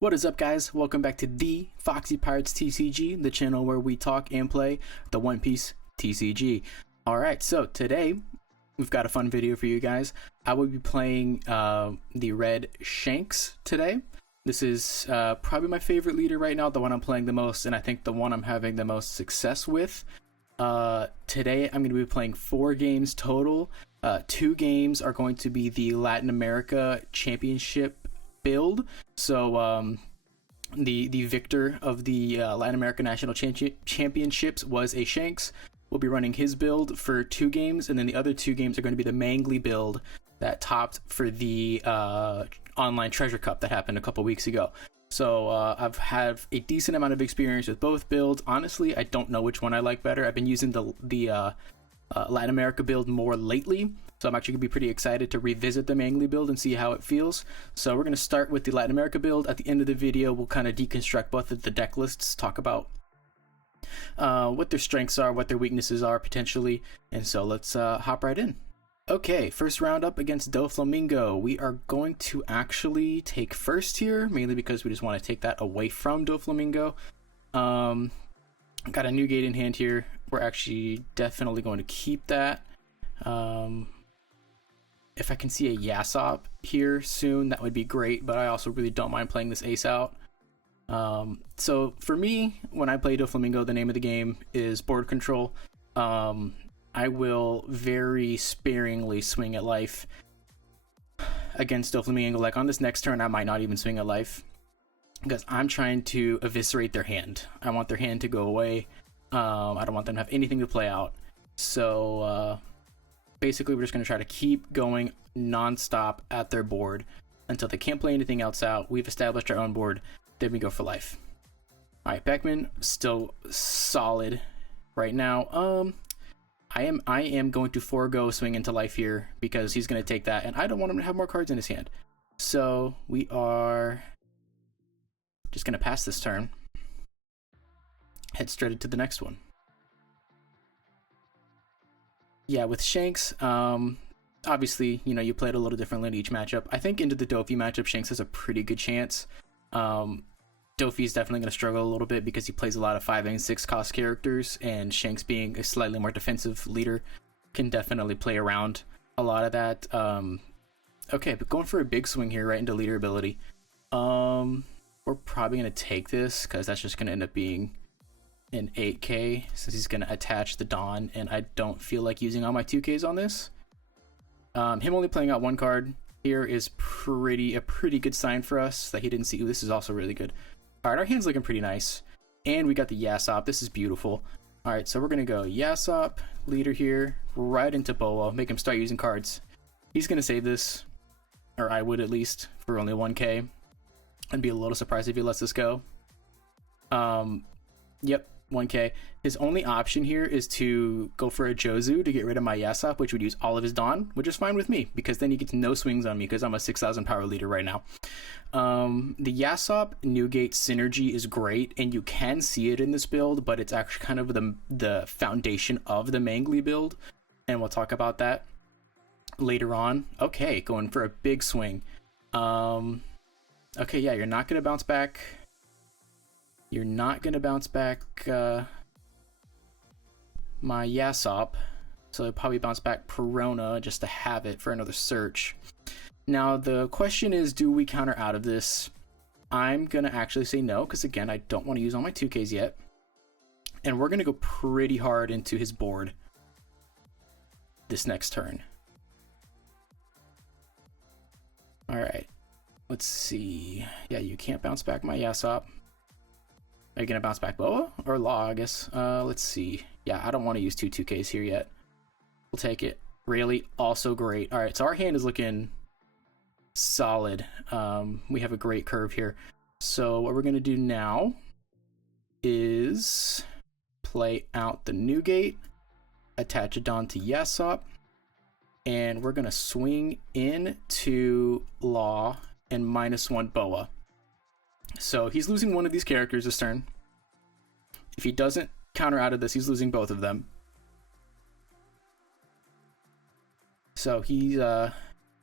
What is up, guys? Welcome back to the Foxy Pirates TCG, the channel where we talk and play the One Piece TCG. Alright, so today we've got a fun video for you guys. I will be playing the Red Shanks today. This is probably my favorite leader right now, the one I'm playing the most, and I think the one I'm having the most success with. Today I'm going to be playing 4 games total. 2 games are going to be the Latin America Championship build. So the victor of the Latin American National Championships was a Shanks. We'll be running his build for 2 games, and then the other 2 games are going to be the Mangley build that topped for the online treasure cup that happened a couple weeks ago. So I've had a decent amount of experience with both builds. Honestly, I don't know which one I like better. I've been using the Latin America build more lately, so I'm actually going to be pretty excited to revisit the Mangley build and see how it feels. So we're going to start with the Latin America build. At the end of the video, we'll kind of deconstruct both of the deck lists, talk about what their strengths are, what their weaknesses are potentially, and so let's hop right in. Okay, first round up against Doflamingo. We are going to actually take first here, mainly because we just want to take that away from Doflamingo. Got a new gate in hand here. We're actually definitely going to keep that. If I can see a Yasop here soon, that would be great, but I also really don't mind playing this ace out. So for me, when I play Doflamingo, the name of the game is board control. I will very sparingly swing at life against Doflamingo. Like on this next turn, I might not even swing at life because I'm trying to eviscerate their hand. I want their hand to go away. I don't want them to have anything to play out. So basically, we're just going to try to keep going non-stop at their board until they can't play anything else out. We've established our own board. Then we go for life. All right, Beckman still solid right now. I am going to forego swing into life here because he's going to take that, and I don't want him to have more cards in his hand. So we are just going to pass this turn. Head straight into the next one. Yeah, with Shanks, obviously, you know, you played a little differently in each matchup. I think into the Doffy matchup, Shanks has a pretty good chance. Doffy is definitely going to struggle a little bit because he plays a lot of 5 and 6 cost characters, and Shanks being a slightly more defensive leader can definitely play around a lot of that. Okay, but going for a big swing here right into leader ability. We're probably going to take this because that's just going to end up being an 8k since he's going to attach the Dawn, and I don't feel like using all my 2ks on this. Him only playing out 1 card here is a pretty good sign for us that he didn't see. Ooh, this is also really good. All right, our hand's looking pretty nice, and we got the Yasop. This is beautiful. All right, so we're gonna go Yasop leader here right into Boa, make him start using cards. He's gonna save this, or I would at least, for only 1k. I'd be a little surprised if he lets this go. Yep, 1k. His only option here is to go for a Jozu to get rid of my Yasop, which would use all of his Dawn, which is fine with me because then he gets no swings on me because I'm a 6,000 power leader right now. The Yasop Newgate synergy is great, and you can see it in this build, but it's actually kind of the foundation of the Mangley build, and we'll talk about that later on. Okay, going for a big swing. Okay, yeah, you're not going to bounce back. You're not going to bounce back my Yasop, so I'll probably bounce back Perona just to have it for another search. Now, the question is, do we counter out of this? I'm going to actually say no, because again, I don't want to use all my 2ks yet. And we're going to go pretty hard into his board this next turn. All right, let's see. Yeah, you can't bounce back my Yasop. Are you going to bounce back Boa or Law, I guess? Let's see. Yeah, I don't want to use 2 2ks here yet. We'll take it. Really, also great. All right, so our hand is looking solid. We have a great curve here. So what we're going to do now is play out the Newgate, attach it on to Yasop, and we're going to swing into Law and -1 Boa. So he's losing one of these characters this turn. If he doesn't counter out of this, he's losing both of them. So he's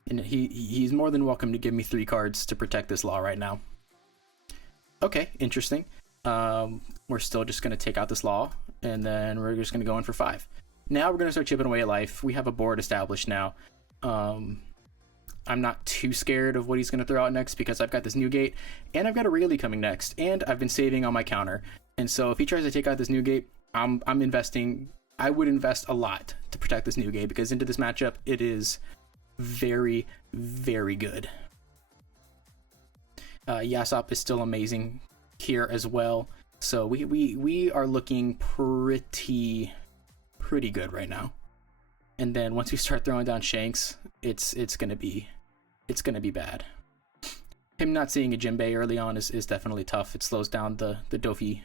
he's more than welcome to give me 3 cards to protect this Law right now. Okay, interesting. We're still just going to take out this law, and then we're just going to go in for 5. Now we're going to start chipping away at life. We have a board established now. I'm not too scared of what he's going to throw out next because I've got this new gate, and I've got a Rayleigh coming next, and I've been saving on my counter. And so if he tries to take out this new gate, I'm investing. I would invest a lot to protect this new gate because into this matchup, it is very, very good. Yasop is still amazing here as well. So we are looking pretty good right now. And then once we start throwing down Shanks, it's gonna be bad. Him not seeing a Jinbei early on is definitely tough. It slows down the Doffy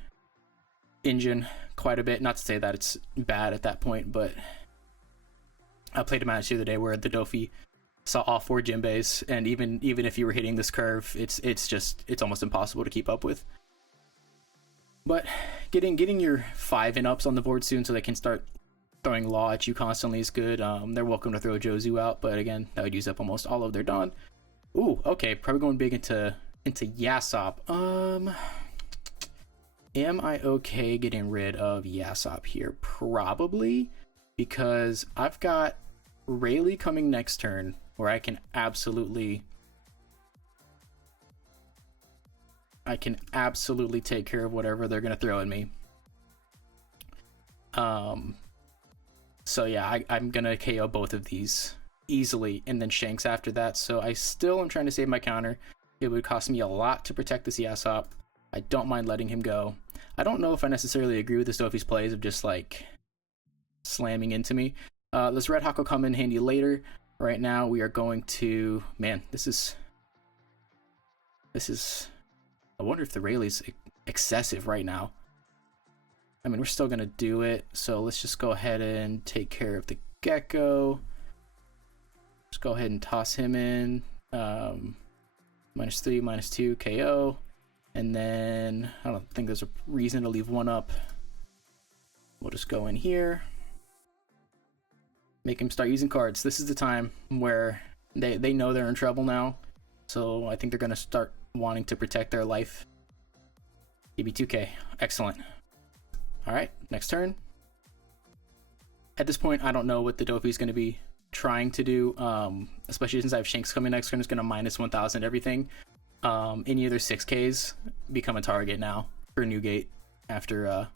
engine quite a bit. Not to say that it's bad at that point, but I played a match the other day where the Doffy saw all 4 Jinbeis, and even if you were hitting this curve, it's almost impossible to keep up with. But getting your 5 and ups on the board soon so they can start throwing law at you constantly is good. They're welcome to throw Jozu out, but again, that would use up almost all of their Dawn. Ooh, okay, probably going big into Yasop. Am I okay getting rid of Yasop here? Probably, because I've got Rayleigh coming next turn where I can absolutely take care of whatever they're going to throw at me. So yeah, I'm going to KO both of these easily, and then Shanks after that. So I still am trying to save my counter. It would cost me a lot to protect this Yasop. I don't mind letting him go. I don't know if I necessarily agree with this Doffy's plays of just like slamming into me. This Red Hawk will come in handy later. Right now we are going to, man, this is, I wonder if the Rayleigh's excessive right now. I mean, we're still going to do it. So let's just go ahead and take care of the Gecko. Just go ahead and toss him in. -3, -2, KO. And then I don't think there's a reason to leave 1 up. We'll just go in here. Make him start using cards. This is the time where they know they're in trouble now. So I think they're going to start wanting to protect their life. Give me 2K. Excellent. All right, next turn. At this point, I don't know what the Doffy is going to be trying to do, especially since I have Shanks coming next turn. It's going to -1000 everything. Any other 6Ks become a target now for Newgate after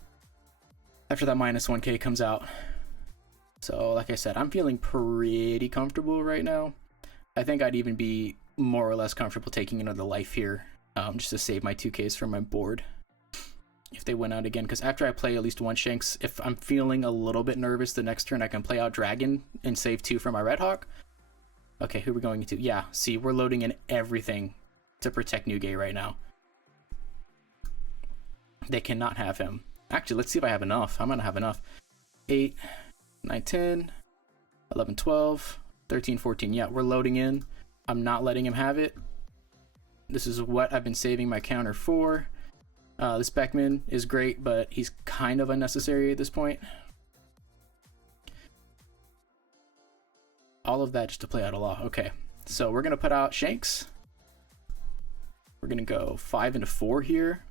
that -1K comes out. So like I said, I'm feeling pretty comfortable right now. I think I'd even be more or less comfortable taking another life here, just to save my 2Ks from my board if they went out again. Because after I play at least 1 Shanks, if I'm feeling a little bit nervous the next turn, I can play out Dragon and save 2 for my Red Hawk. Okay, who are we going into? Yeah, see, we're loading in everything to protect Newgate right now. They cannot have him. Actually, let's see if I have enough. I'm gonna have enough. 8, 9, 10, 11, 12, 13, 14. Yeah, we're loading in. I'm not letting him have it. This is what I've been saving my counter for. This Beckman is great, but he's kind of unnecessary at this point. All of that just to play out a law. Okay, so we're gonna put out Shanks. We're gonna go 5 into 4 here.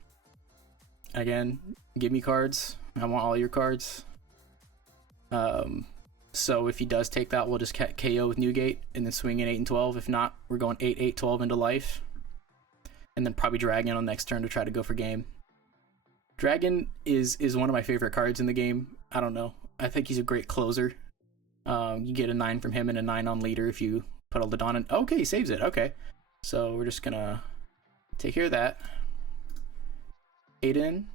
Again, give me cards. I want all your cards. So if he does take that, we'll just KO with Newgate and then swing in 8 and 12. If not, we're going 8, 8, 12 into life. And then probably Dragon on next turn to try to go for game. Dragon is one of my favorite cards in the game. I don't know. I think he's a great closer. You get a 9 from him and a 9 on leader if you put all the Dawn in. Okay, he saves it. Okay. So we're just gonna take care of that. 8 in.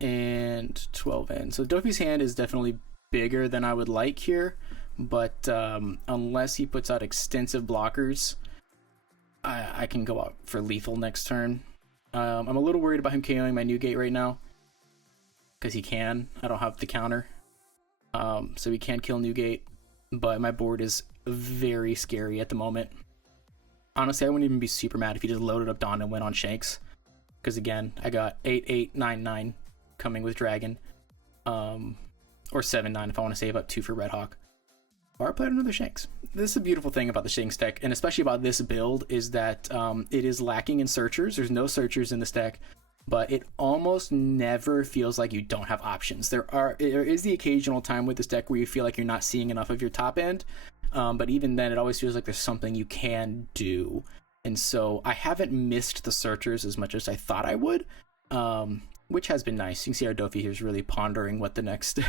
And 12 in. So Doffy's hand is definitely bigger than I would like here, but unless he puts out extensive blockers, I can go out for lethal next turn. I'm a little worried about him KOing my Newgate right now, because he can. I don't have the counter, so he can kill Newgate, but my board is very scary at the moment. Honestly, I wouldn't even be super mad if he just loaded up Dawn and went on Shanks, because again, I got 8, 8, 9, 9 coming with Dragon, or 7, 9 if I want to save up 2 for Red Hawk. Or I played another Shanks. This is a beautiful thing about the Shanks deck, and especially about this build, is that it is lacking in searchers. There's no searchers in this deck, but it almost never feels like you don't have options. There is the occasional time with this deck where you feel like you're not seeing enough of your top end, but even then, it always feels like there's something you can do. And so I haven't missed the searchers as much as I thought I would, which has been nice. You can see our Doffy here is really pondering what the next...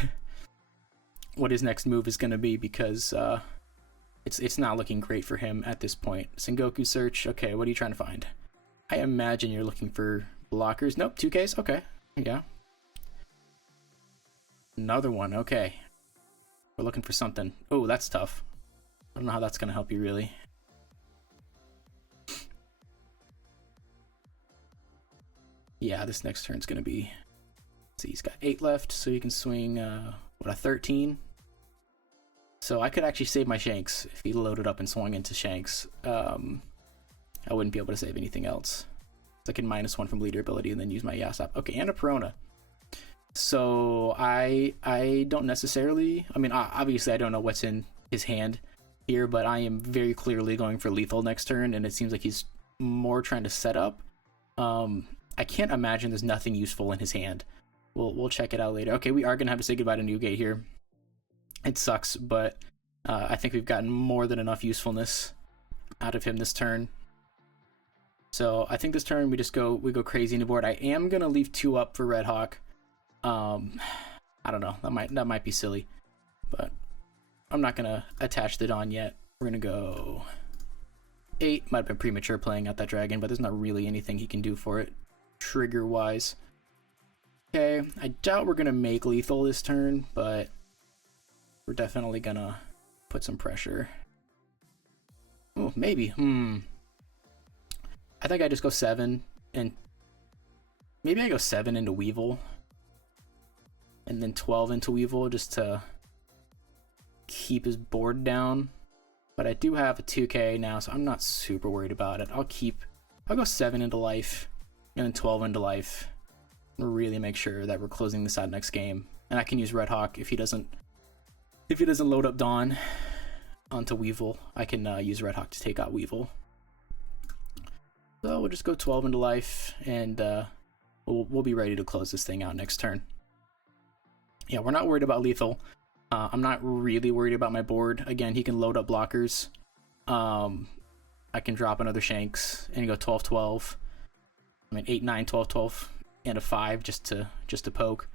what his next move is going to be, because it's not looking great for him at this point. Sengoku search. Okay, what are you trying to find? I imagine you're looking for blockers. Nope, 2Ks. Okay, yeah. Another one. Okay. We're looking for something. Oh, that's tough. I don't know how that's going to help you, really. Yeah, this next turn's going to be... Let's see, he's got 8 left, so you can swing, what, a 13? So I could actually save my Shanks if he loaded up and swung into Shanks. I wouldn't be able to save anything else. So I can -1 from leader ability and then use my Yasop. Okay, and a Perona. So I don't necessarily... I mean, obviously I don't know what's in his hand here, but I am very clearly going for lethal next turn, and it seems like he's more trying to set up. I can't imagine there's nothing useful in his hand. We'll check it out later. Okay, we are going to have to say goodbye to Newgate here. It sucks, but I think we've gotten more than enough usefulness out of him this turn. So I think this turn we go crazy in the board. I am gonna leave 2 up for Red Hawk. I don't know. That might be silly, but I'm not gonna attach the Dawn yet. We're gonna go 8. Might have been premature playing out that dragon, but there's not really anything he can do for it trigger wise. Okay, I doubt we're gonna make lethal this turn, but we're definitely gonna put some pressure. Oh, maybe. I think I just go 7, and maybe I go 7 into Weevil, and then 12 into Weevil just to keep his board down. But I do have a 2K now, so I'm not super worried about it. I'll go 7 into life, and then 12 into life. Really make sure that we're closing this out next game, and I can use Red Hawk if he doesn't load up Dawn onto Weevil. I can use Red Hawk to take out Weevil. So we'll just go 12 into life, and we'll be ready to close this thing out next turn. Yeah, we're not worried about lethal. I'm not really worried about my board. Again, he can load up blockers. I can drop another Shanks and go 12-12. I mean 8, 9, 12, 12, and a 5 just to poke.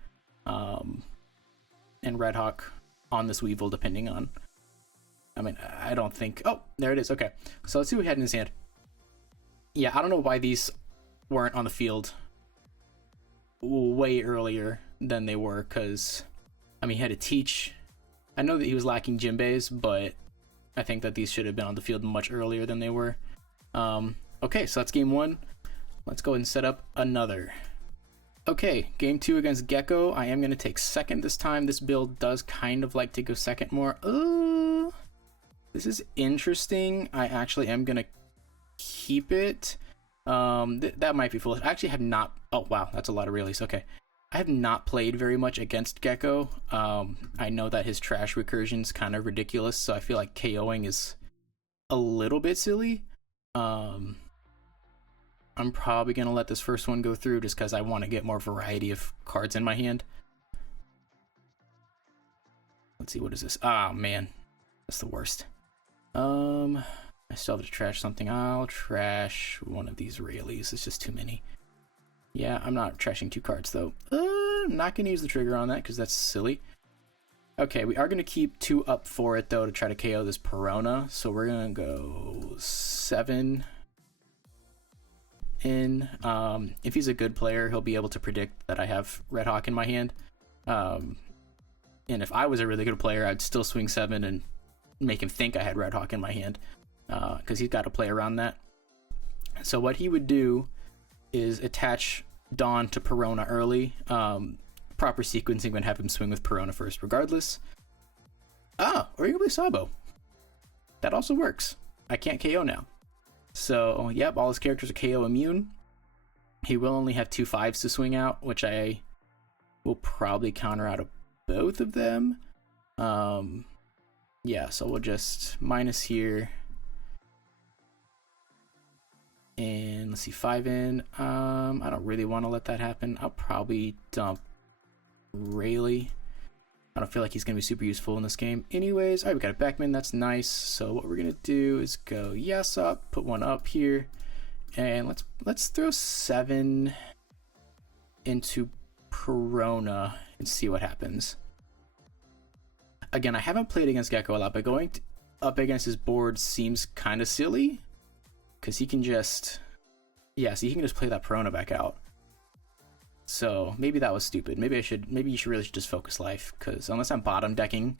And Red Hawk on this Weevil, depending on... I mean, I don't think... Oh, there it is. Okay, so let's see what he had in his hand. Yeah, I don't know why these weren't on the field way earlier than they were, because, I mean, he had to teach. I know that he was lacking Jinbeis, but I think that these should have been on the field much earlier than they were. Okay, so that's game 1. Let's go ahead and set up another. Okay, game 2 against Gecko. I am going to take second this time. This build does kind of like to go second more. Oh, this is interesting. I actually am going to keep it. That might be foolish. I actually have not... Oh, wow, that's a lot of reallys. Okay. I have not played very much against Gecko. I know that his trash recursion's kind of ridiculous, so I feel like KOing is a little bit silly. I'm probably going to let this first one go through just because I want to get more variety of cards in my hand. Let's see, what is this? Ah, man. That's the worst. I still have to trash something. I'll trash one of these Rayleighs. It's just too many. Yeah, I'm not trashing 2 cards, though. I'm not going to use the trigger on that because that's silly. Okay, we are going to keep 2 up for it, though, to try to KO this Perona. So we're going to go 7 in. If he's a good player, he'll be able to predict that I have Red Hawk in my hand. And if I was a really good player, I'd still swing 7 and make him think I had Red Hawk in my hand. Because he's got to play around that. So what he would do is attach Dawn to Perona early. Proper sequencing would have him swing with Perona first regardless. Or you can play Sabo. That also works. I can't KO now. So, yep, all his characters are KO immune. He will only have 2 5s to swing out, which I will probably counter out of both of them. Yeah, so we'll just minus here. And let's see, 5 in. I don't really want to let that happen. I'll probably dump Rayleigh. I don't feel like he's going to be super useful in this game. Anyways, all right, we got a Beckman. That's nice. So what we're going to do is go yes up, put one up here. And let's throw 7 into Perona and see what happens. Again, I haven't played against Gecko a lot, but going up against his board seems kind of silly. Because he can just, yeah, so he can just play that Perona back out. So maybe that was stupid. Maybe you should really just focus life. Because unless I'm bottom decking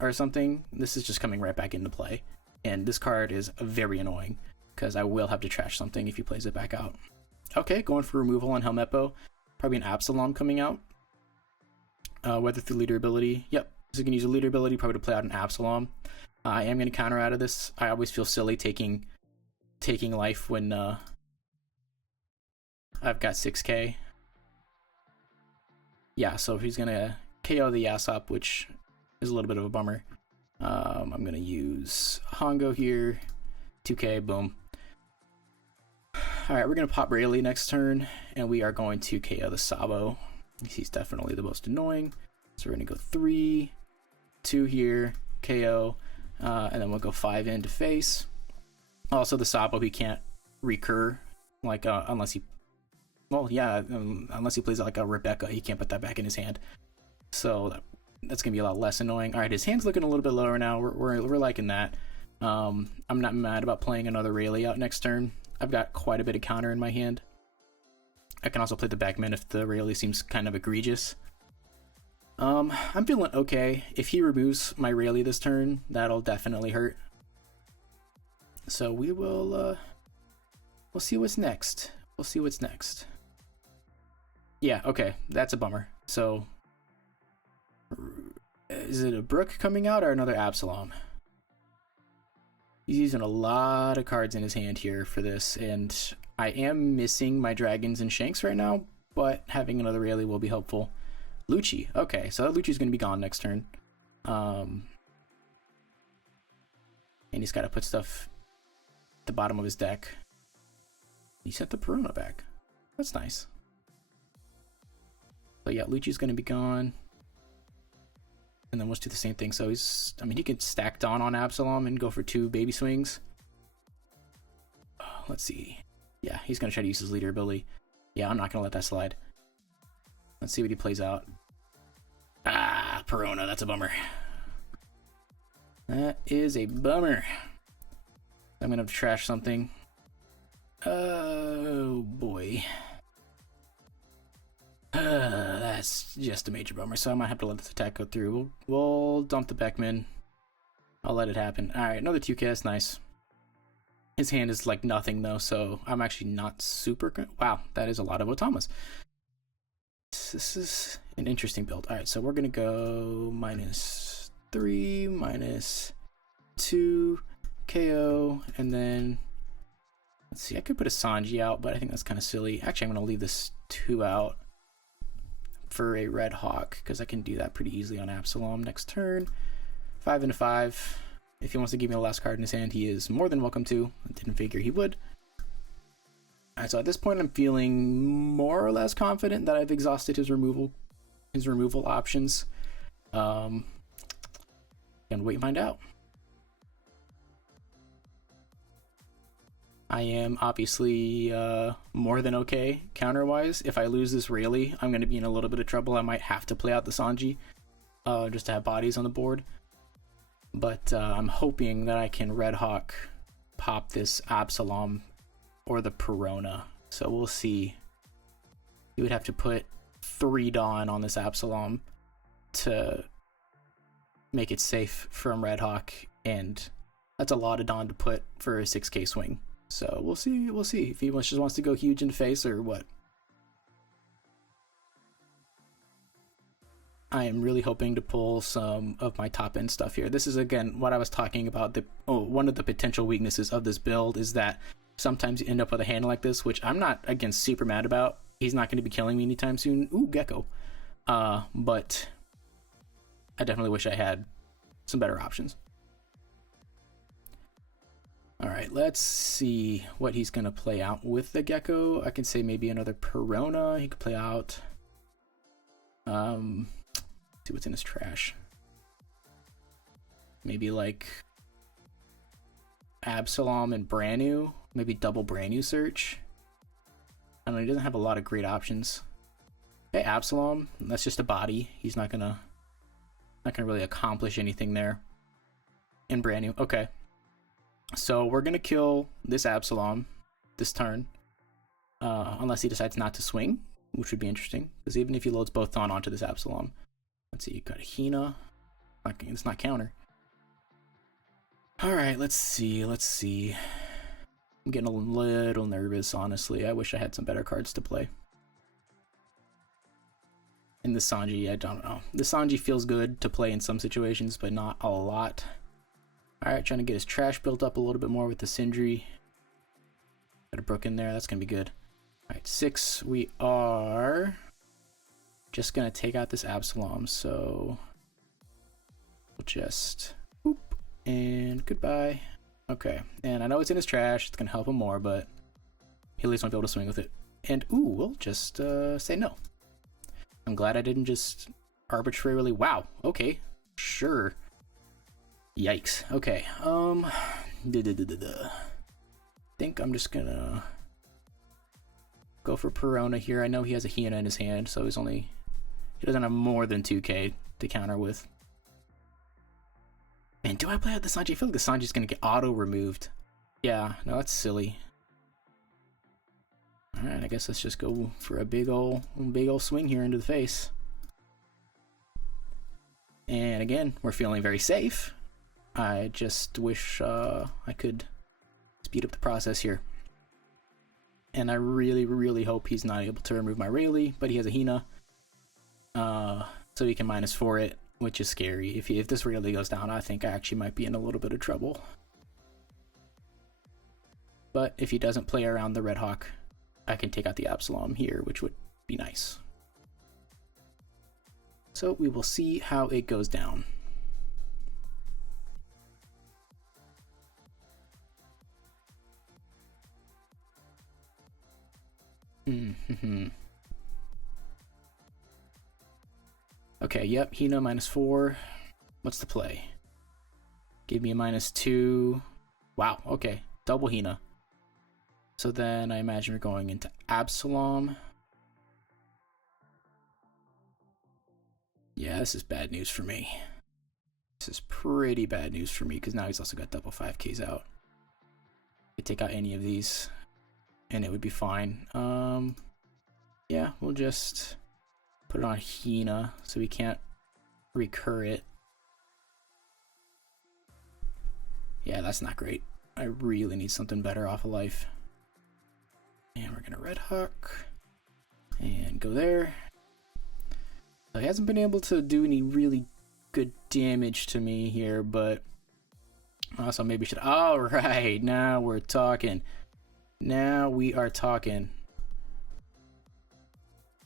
or something, this is just coming right back into play. And this card is very annoying. Because I will have to trash something if he plays it back out. Okay, going for removal on Helmeppo. Probably an Absalom coming out. Weather through leader ability. Yep, so you can use a leader ability probably to play out an Absalom. I am going to counter out of this. I always feel silly taking life when I've got 6k. Yeah, so if he's gonna KO the Yasop, which is a little bit of a bummer, I'm gonna use Hongo here, 2k, boom. Alright, we're gonna pop Rayleigh next turn, and we are going to KO the Sabo. He's definitely the most annoying. So we're gonna go 3, 2 here, KO, and then we'll go 5 into face. Also, the Sabo, he can't recur, like, unless he, well, yeah, unless he plays like a Rebecca, he can't put that back in his hand. So that's gonna be a lot less annoying. All right, his hand's looking a little bit lower now. We're liking that. I'm not mad about playing another Rayleigh out next turn. I've got quite a bit of counter in my hand. I can also play the Beckman if the Rayleigh seems kind of egregious. I'm feeling okay. If he removes my Rayleigh this turn, that'll definitely hurt. So we will, we'll see what's next. We'll see what's next. Yeah, okay, that's a bummer. So, is it a Brook coming out or another Absalom? He's using a lot of cards in his hand here for this, and I am missing my Dragons and Shanks right now, but having another Rayleigh will be helpful. Lucci, okay, so that Lucci's going to be gone next turn. And he's got to put stuff the bottom of his deck. He sent the Perona back. That's nice. So yeah, Lucci's gonna be gone. And then we'll just do the same thing. So he's, I mean, he could stack Dawn on Absalom and go for 2 baby swings. Let's see. Yeah, he's gonna try to use his leader ability. Yeah, I'm not gonna let that slide. Let's see what he plays out. Ah, Perona, that's a bummer. That is a bummer. I'm gonna have to trash something. Oh boy. That's just a major bummer, so I might have to let this attack go through. We'll dump the Beckman. I'll let it happen. Alright, another 2k, that's nice. His hand is like nothing though, so I'm actually not super good. Wow, that is a lot of Otamas. This is an interesting build. Alright, so we're gonna go -3, -2, KO, and then let's see, I could put a Sanji out, but I think that's kind of silly. Actually, I'm going to leave this 2 out for a Red Hawk, because I can do that pretty easily on Absalom next turn. 5 into 5. If he wants to give me the last card in his hand, he is more than welcome to. I didn't figure he would. Alright, so at this point, I'm feeling more or less confident that I've exhausted his removal options. And wait and find out. I am obviously more than okay counter-wise. If I lose this Rayleigh, I'm going to be in a little bit of trouble. I might have to play out the Sanji just to have bodies on the board. But I'm hoping that I can Red Hawk pop this Absalom or the Perona. So we'll see. You would have to put 3 Dawn on this Absalom to make it safe from Red Hawk, and that's a lot of Dawn to put for a 6k swing. So we'll see if he just wants to go huge in face or what. I am really hoping to pull some of my top end stuff here. This is again what I was talking about. One of the potential weaknesses of this build is that sometimes you end up with a hand like this, which I'm not again super mad about. He's not going to be killing me anytime soon. Ooh, Gecko. But I definitely wish I had some better options. Alright, let's see what he's going to play out with the Gecko. I can say maybe another Perona. He could play out... see what's in his trash. Maybe like... Absalom and brand new. Maybe double brand new search. I don't know, he doesn't have a lot of great options. Okay, Absalom. That's just a body. He's not gonna really accomplish anything there. And brand new. Okay. So we're gonna kill this Absalom this turn, unless he decides not to swing, which would be interesting. Because even if he loads both on onto this Absalom, let's see, you got a Hina. It's not counter. All right, let's see. I'm getting a little nervous, honestly. I wish I had some better cards to play. And the Sanji, I don't know. The Sanji feels good to play in some situations, but not a lot. Alright, trying to get his trash built up a little bit more with the Sindri. Got a Brook in there, that's going to be good. Alright, 6. We are just going to take out this Absalom, so we'll just boop and goodbye. Okay, and I know it's in his trash, it's going to help him more, but he at least won't be able to swing with it. And ooh, we'll just say no. I'm glad I didn't just arbitrarily... Wow, okay, sure. Yikes. Okay, think I'm just gonna go for Perona here. I know he has a Hyena in his hand, so he doesn't have more than 2k to counter with. Man, do I play out the Sanji? I feel like the Sanji's gonna get auto removed. Yeah, no, that's silly. Alright, I guess let's just go for a big ol' swing here into the face. And again, we're feeling very safe. I just wish I could speed up the process here. And I really, really hope he's not able to remove my Rayleigh, but he has a Hina. So he can -4 it, which is scary. If this Rayleigh goes down, I think I actually might be in a little bit of trouble. But if he doesn't play around the Red Hawk, I can take out the Absalom here, which would be nice. So we will see how it goes down. Okay, yep, Hina -4. What's the play? Give me a -2. Wow, okay, double Hina. So then I imagine we're going into Absalom. Yeah, this is bad news for me. This is pretty bad news for me because now he's also got double 5Ks out. I could take out any of these and it would be fine. Yeah, we'll just put it on Hina so we can't recur it. Yeah, that's not great. I really need something better off of life. And we're gonna Red Hawk and go there. So he hasn't been able to do any really good damage to me here, but also maybe should. All right, now we're talking. Now we are talking.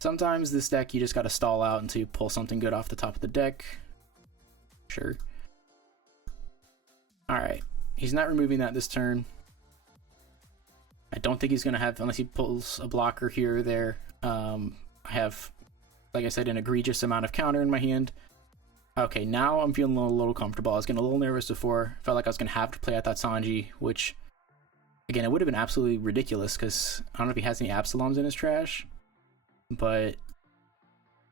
Sometimes this deck you just gotta stall out until you pull something good off the top of the deck. Sure. All right, he's not removing that this turn. I don't think he's going to have, unless he pulls a blocker here or there. I have, like I said, an egregious amount of counter in my hand. Okay, now I'm feeling a little comfortable. I was getting a little nervous before. Felt like I was going to have to play out that Sanji, which, again, it would have been absolutely ridiculous because I don't know if he has any Absaloms in his trash. But,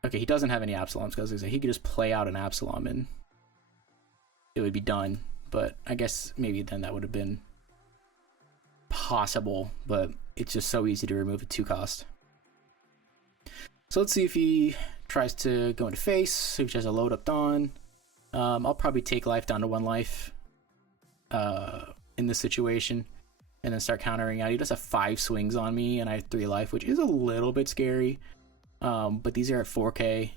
okay, he doesn't have any Absaloms because he could just play out an Absalom and it would be done. But I guess maybe then that would have been possible, but it's just so easy to remove a 2-cost. So let's see if he tries to go into face, which has a load up Dawn. I'll probably take life down to 1 life in this situation and then start countering out. He does have 5 swings on me and I have 3 life, which is a little bit scary. But these are at 4k,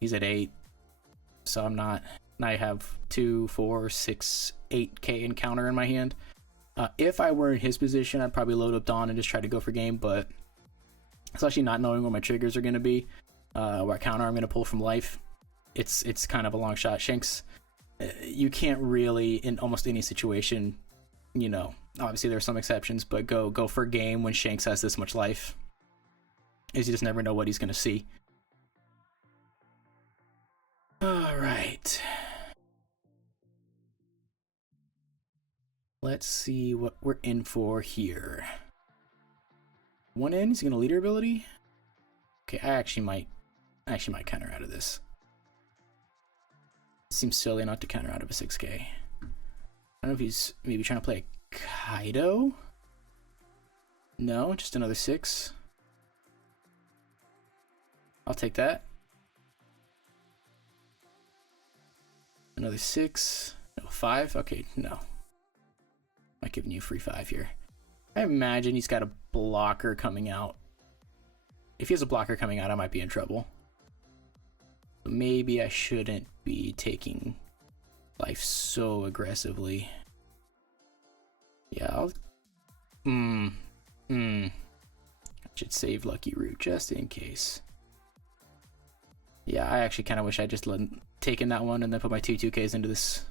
he's at 8, so I'm not. I have 2, 4, 6, 8k in counter in my hand. If I were in his position, I'd probably load up Dawn and just try to go for game, but especially not knowing where my triggers are going to be, what counter I'm going to pull from life, it's kind of a long shot. Shanks, you can't really, in almost any situation, you know, Obviously, there are some exceptions, but go for game when Shanks has this much life. Is you just never know what he's gonna see. All right. Let's see what we're in for here. One in, he's gonna leader ability. Okay, I actually might counter out of this. It seems silly not to counter out of a 6K. I don't know if he's maybe trying to play a Kaido. No, just another 6. I'll take that. Another 6. No, 5. Okay, no. I'm not giving you a free 5 here. I imagine he's got a blocker coming out. If he has a blocker coming out, I might be in trouble. Maybe I shouldn't be taking life so aggressively. Yeah, I'll... I should save Lucky Root just in case. Yeah, I actually kind of wish I just taken that one and then put my 2Ks into this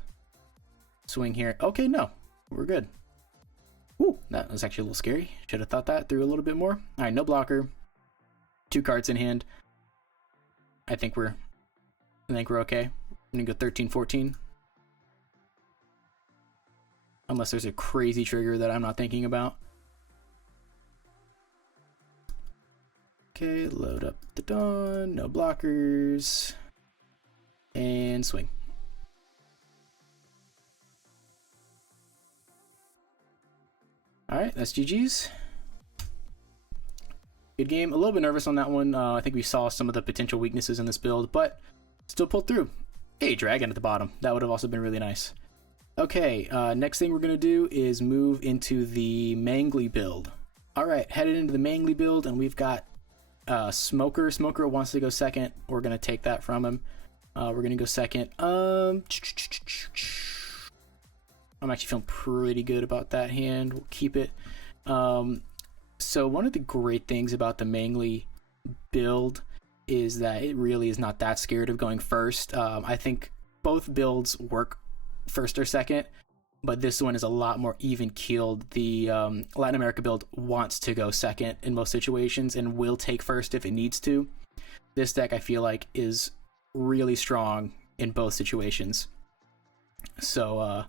swing here. Okay, no. We're good. Ooh, that was actually a little scary. Should have thought that through a little bit more. All right, no blocker. 2 cards in hand. I think we're okay. I'm gonna go 13-14. Unless there's a crazy trigger that I'm not thinking about. Okay, load up the Dawn. No blockers. And swing. Alright, that's GG's. Good game. A little bit nervous on that one. I think we saw some of the potential weaknesses in this build, but still pulled through. Hey, dragon at the bottom. That would have also been really nice. Okay, next thing we're going to do is move into the Mangley build. Alright, headed into the Mangley build, and we've got Smoker. Smoker wants to go second. We're going to take that from him. We're going to go second. I'm actually feeling pretty good about that hand. We'll keep it. So one of the great things about the Mangley build is that it really is not that scared of going first. I think both builds work first or second, but this one is a lot more even-keeled. The Latin America build wants to go second in most situations and will take first if it needs to. This deck, I feel like, is really strong in both situations. So,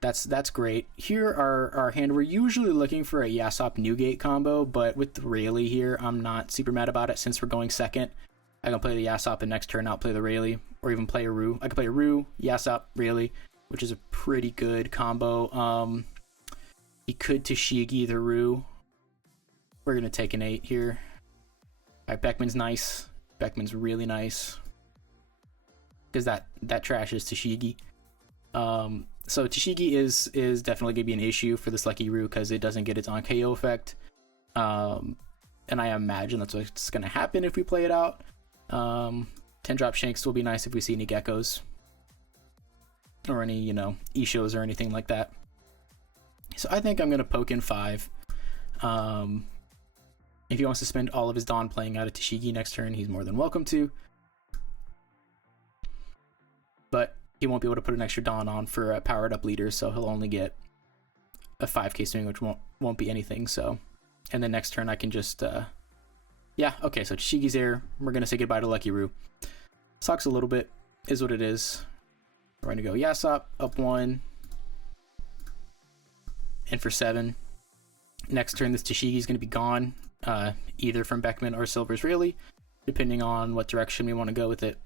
that's great. Here are our hand. We're usually looking for a Yasop Newgate combo, but with Rayleigh here, I'm not super mad about it since we're going second. I can play the Yasop and next turn outplay the Rayleigh, or even play a Rue. I can play a Rue, Yasop, Rayleigh, which is a pretty good combo. He could Tashigi the Rue. We're gonna take an 8 here. All right, Beckman's nice. Beckman's really nice because that trashes Tashigi. So Tashigi is definitely going to be an issue for this Lucky Roo because it doesn't get its on KO effect. And I imagine that's what's going to happen if we play it out. 10-drop Shanks will be nice if we see any Geckos. Or any, Ishos or anything like that. So I think I'm going to poke in 5. If he wants to spend all of his Dawn playing out of Tashigi next turn, he's more than welcome to. But he won't be able to put an extra Dawn on for a powered up leader, so he'll only get a 5k swing, which won't be anything. So, and then next turn I can just yeah, okay, so Tashigi's there. We're gonna say goodbye to Lucky Roo. Sucks a little bit, is what it is. We're gonna go Yasop up 1 and for 7. Next turn this Tashigi's gonna be gone, either from Beckman or Silver's Rayleigh, depending on what direction we want to go with it.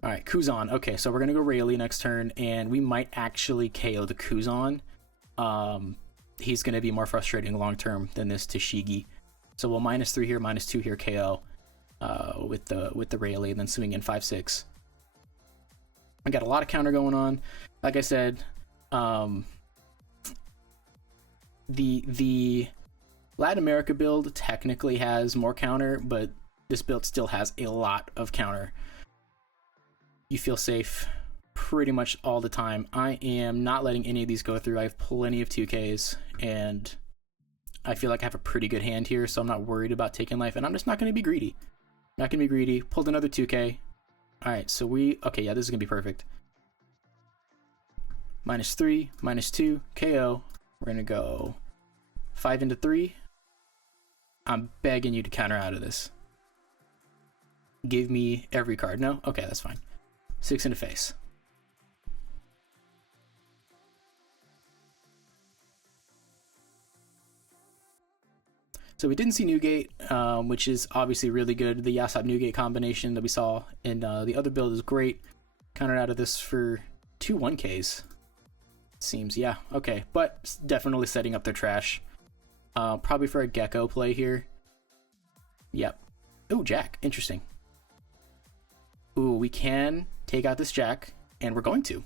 Alright, Kuzan. Okay, so we're going to go Rayleigh next turn, and we might actually KO the Kuzan. He's going to be more frustrating long term than this Tashigi. So we'll -3 here, -2 here, KO with the Rayleigh, and then swing in 5-6. I got a lot of counter going on. Like I said, the Latin America build technically has more counter, but this build still has a lot of counter. You feel safe pretty much all the time. I am not letting any of these go through. I have plenty of 2Ks, and I feel like I have a pretty good hand here, so I'm not worried about taking life, and I'm just not going to be greedy. Not going to be greedy. Pulled another 2K. Alright, so okay, yeah, this is going to be perfect. -3, -2, KO. We're gonna go 5 into 3. I'm begging you to counter out of this. Give me every card. No? Okay, that's fine. 6 into face. So we didn't see Newgate, which is obviously really good. The Yasop Newgate combination that we saw in the other build is great. Countered out of this for 2 1Ks. Seems, yeah, okay. But definitely setting up their trash. Probably for a Gecko play here. Yep. Oh, Jack. Interesting. Ooh, we can take out this Jack, and we're going to.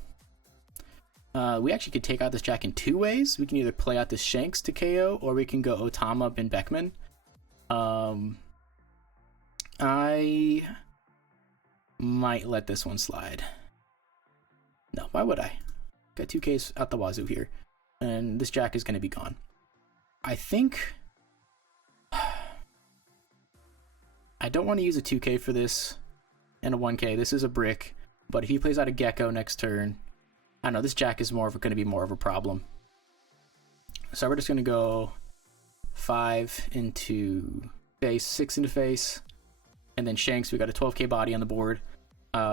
We actually could take out this Jack in 2 ways. We can either play out this Shanks to KO, or we can go Otama and Beckman. I might let this one slide. No, why would I? Got 2Ks out the wazoo here, and this Jack is going to be gone. I think I don't want to use a 2K for this and a 1K. This is a brick, but if he plays out a Gecko next turn, I don't know, this Jack is going to be more of a problem. So we're just going to go 5 into face, 6 into face, and then Shanks, we got a 12K body on the board.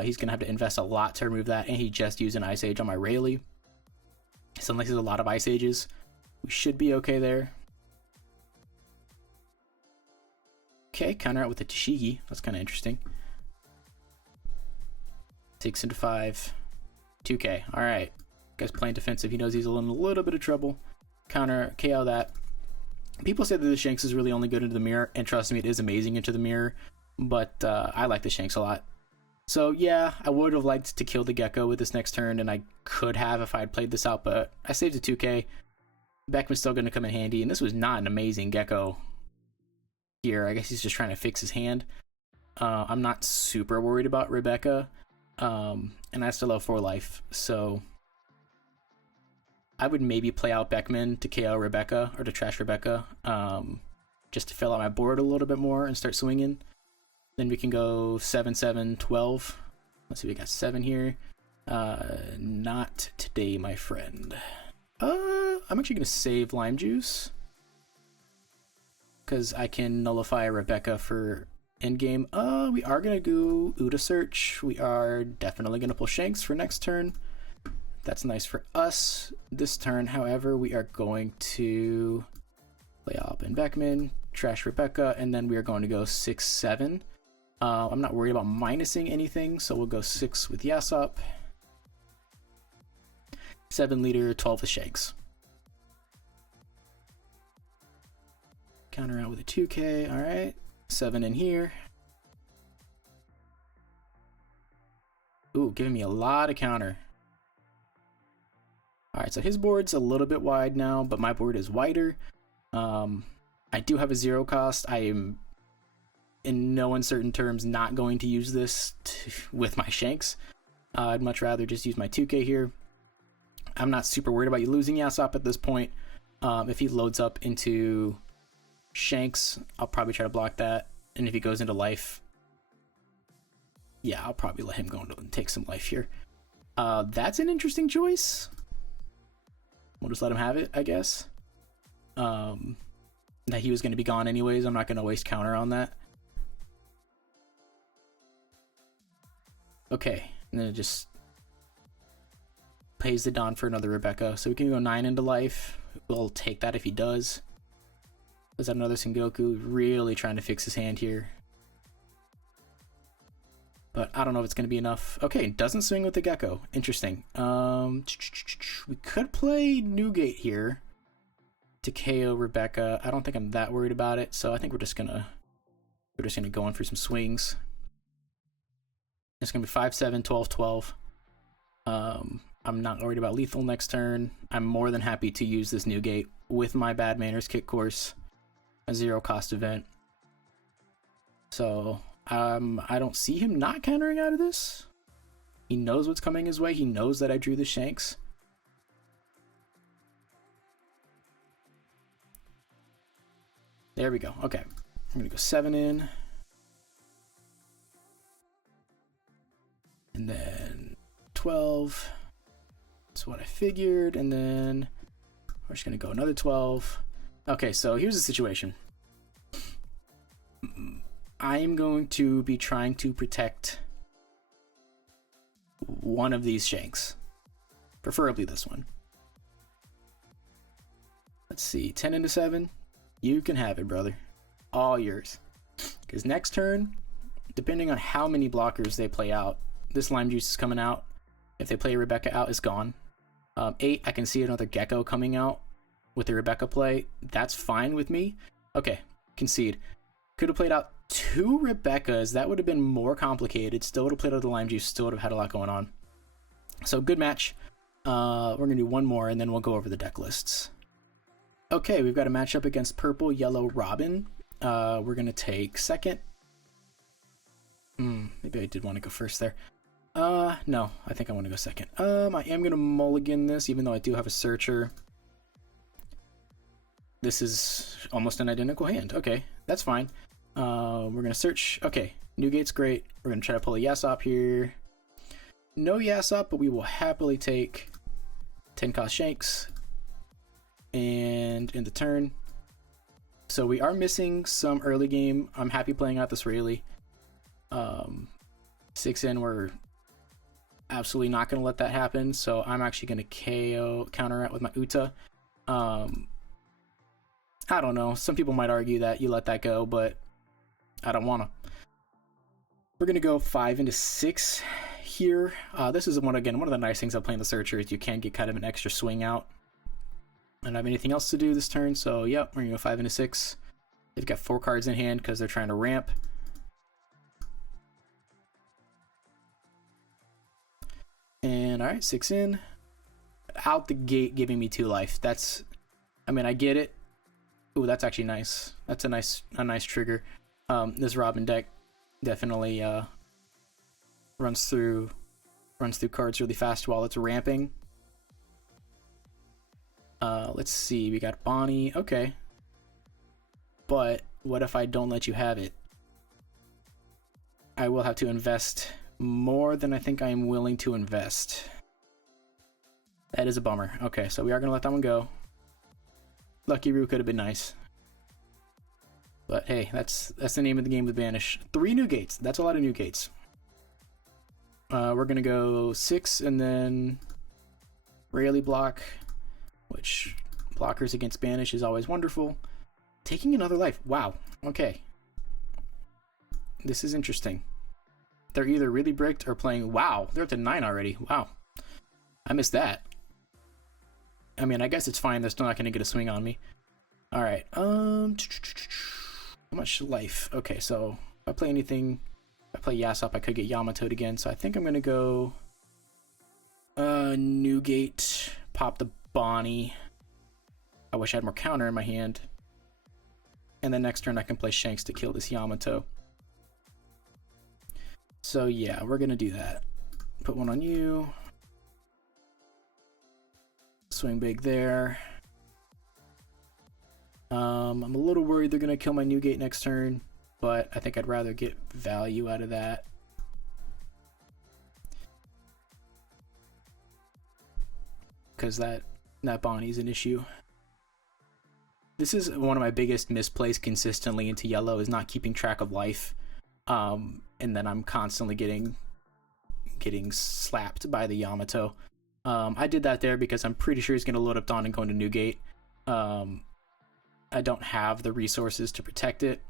He's going to have to invest a lot to remove that, and he just used an Ice Age on my Rayleigh. So unless there's a lot of Ice Ages, we should be okay there. Okay, counter out with the Tashigi. That's kind of interesting. 6 into 5. 2K. Alright. Guy's playing defensive. He knows he's in a little bit of trouble. Counter, KO that. People say that the Shanks is really only good into the mirror, and trust me, it is amazing into the mirror. But I like the Shanks a lot. So yeah, I would have liked to kill the Gecko with this next turn, and I could have if I had played this out, but I saved the 2K. Beckman's still going to come in handy, and this was not an amazing Gecko here. I guess he's just trying to fix his hand. I'm not super worried about Rebecca. And I still have 4 life, so I would maybe play out Beckman to KO Rebecca, or to trash Rebecca, just to fill out my board a little bit more and start swinging. Then we can go 7, 7, 12. Let's see, we got 7 here. Not today, my friend. I'm actually going to save Lime Juice, because I can nullify Rebecca for endgame. We are going to go Uda Search. We are definitely going to pull Shanks for next turn. That's nice for us. This turn, however, we are going to play Alp and Beckman, trash Rebecca, and then we are going to go 6, 7. I'm not worried about minusing anything, so we'll go 6 with Yasop. 7 leader, 12 with Shanks. Counter out with a 2K, alright. 7 in here. Ooh, giving me a lot of counter. Alright, so his board's a little bit wide now, but my board is wider. I do have a 0 cost. I am, in no uncertain terms, not going to use this with my Shanks. I'd much rather just use my 2K here. I'm not super worried about you losing Yasop at this point. If he loads up into Shanks, I'll probably try to block that. And if he goes into life, yeah, I'll probably let him go and take some life here. That's an interesting choice. We'll just let him have it, I guess. That he was going to be gone anyways. I'm not going to waste counter on that. Okay, and then it just pays the Don for another Rebecca. So we can go 9 into life. We'll take that if he does. Is that another Sengoku? Really trying to fix his hand here. But I don't know if it's going to be enough. Okay, doesn't swing with the Gecko. Interesting. We could play Newgate here to KO Rebecca. I don't think I'm that worried about it, so I think we're just gonna go in for some swings. It's gonna be 5, 7, 12, 12. I'm not worried about lethal next turn. I'm more than happy to use this Newgate with my Bad Manners Kit Course, a 0 cost event. So I don't see him not countering out of this. He knows what's coming his way. He knows that I drew the Shanks. There we go. Okay. I'm going to go 7 in. And then 12. what I figured, and then we're just gonna go another 12. Okay, so here's the situation. I am going to be trying to protect one of these Shanks, preferably this one. Let's see, 10 into 7. You can have it, brother. All yours. Because next turn, depending on how many blockers they play out, this Lime Juice is coming out. If they play Rebecca out, it's gone. 8, I can see another Gecko coming out with the Rebecca play. That's fine with me. Okay, concede. Could have played out 2 Rebeccas. That would have been more complicated. Still would have played out the Lime Juice. Still would have had a lot going on. So good match. We're going to do one more, and then we'll go over the deck lists. Okay, we've got a matchup against Purple, Yellow, Robin. We're going to take second. Maybe I did want to go first there. No, I think I want to go second. I am going to mulligan this, even though I do have a Searcher. This is almost an identical hand. Okay, that's fine. We're going to search. Okay, Newgate's great. We're going to try to pull a Yasop here. No Yasop, but we will happily take 10 cost Shanks. And in the turn. So we are missing some early game. I'm happy playing out this Rayleigh. 6 in, we're absolutely not going to let that happen. So I'm actually going to counter it with my Uta. I don't know. Some people might argue that you let that go, but I don't want to. We're going to go 5 into 6 here. This is one of the nice things of playing the Searcher is you can get kind of an extra swing out. I don't have anything else to do this turn, so yep, we're going to go 5 into 6. They've got 4 cards in hand because they're trying to ramp. And alright, 6 in. Out the gate giving me 2 life. That's, I mean, I get it. Ooh, that's actually nice. That's a nice trigger. This Robin deck definitely runs through cards really fast while it's ramping. Let's see, we got Bonnie. Okay. But what if I don't let you have it? I will have to invest more than I think I am willing to invest. That is a bummer. Okay, so we are going to let that one go. Lucky Roo could have been nice. But hey, that's the name of the game with Banish. 3 new gates. That's a lot of new gates. We're going to go 6 and then Rayleigh block, which blockers against Banish is always wonderful. Taking another life. Wow. Okay. This is interesting. They're either really bricked or playing... Wow, they're up to 9 already. Wow. I missed that. I mean, I guess it's fine. They're still not going to get a swing on me. Alright. How much life? Okay, so if I play anything... If I play Yasop, I could get Yamato'd again. So I think I'm going to go... Newgate. Pop the Bonnie. I wish I had more counter in my hand. And then next turn I can play Shanks to kill this Yamato. So yeah, we're gonna do that. Put one on you. Swing big there. I'm a little worried they're gonna kill my Newgate next turn, but I think I'd rather get value out of that. Because that Bonnie's an issue. This is one of my biggest misplays consistently into yellow, is not keeping track of life. And then I'm constantly getting slapped by the Yamato. I did that there because I'm pretty sure he's going to load up Dawn and go into Newgate. I don't have the resources to protect it.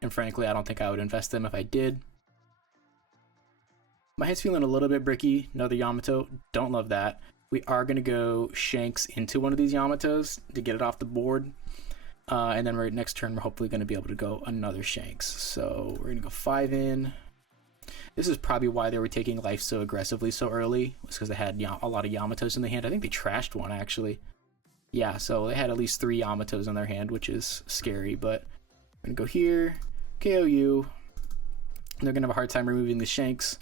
And frankly, I don't think I would invest them if I did. My head's feeling a little bit bricky. Another Yamato. Don't love that. We are going to go Shanks into one of these Yamatos to get it off the board. And then next turn, we're hopefully going to be able to go another Shanks. So we're going to go 5 in. This is probably why they were taking life so aggressively so early. Was because they had a lot of Yamatos in the hand. I think they trashed one, actually. Yeah, so they had at least 3 Yamatos in their hand, which is scary. But we're going to go here, KO you. They're going to have a hard time removing the Shanks.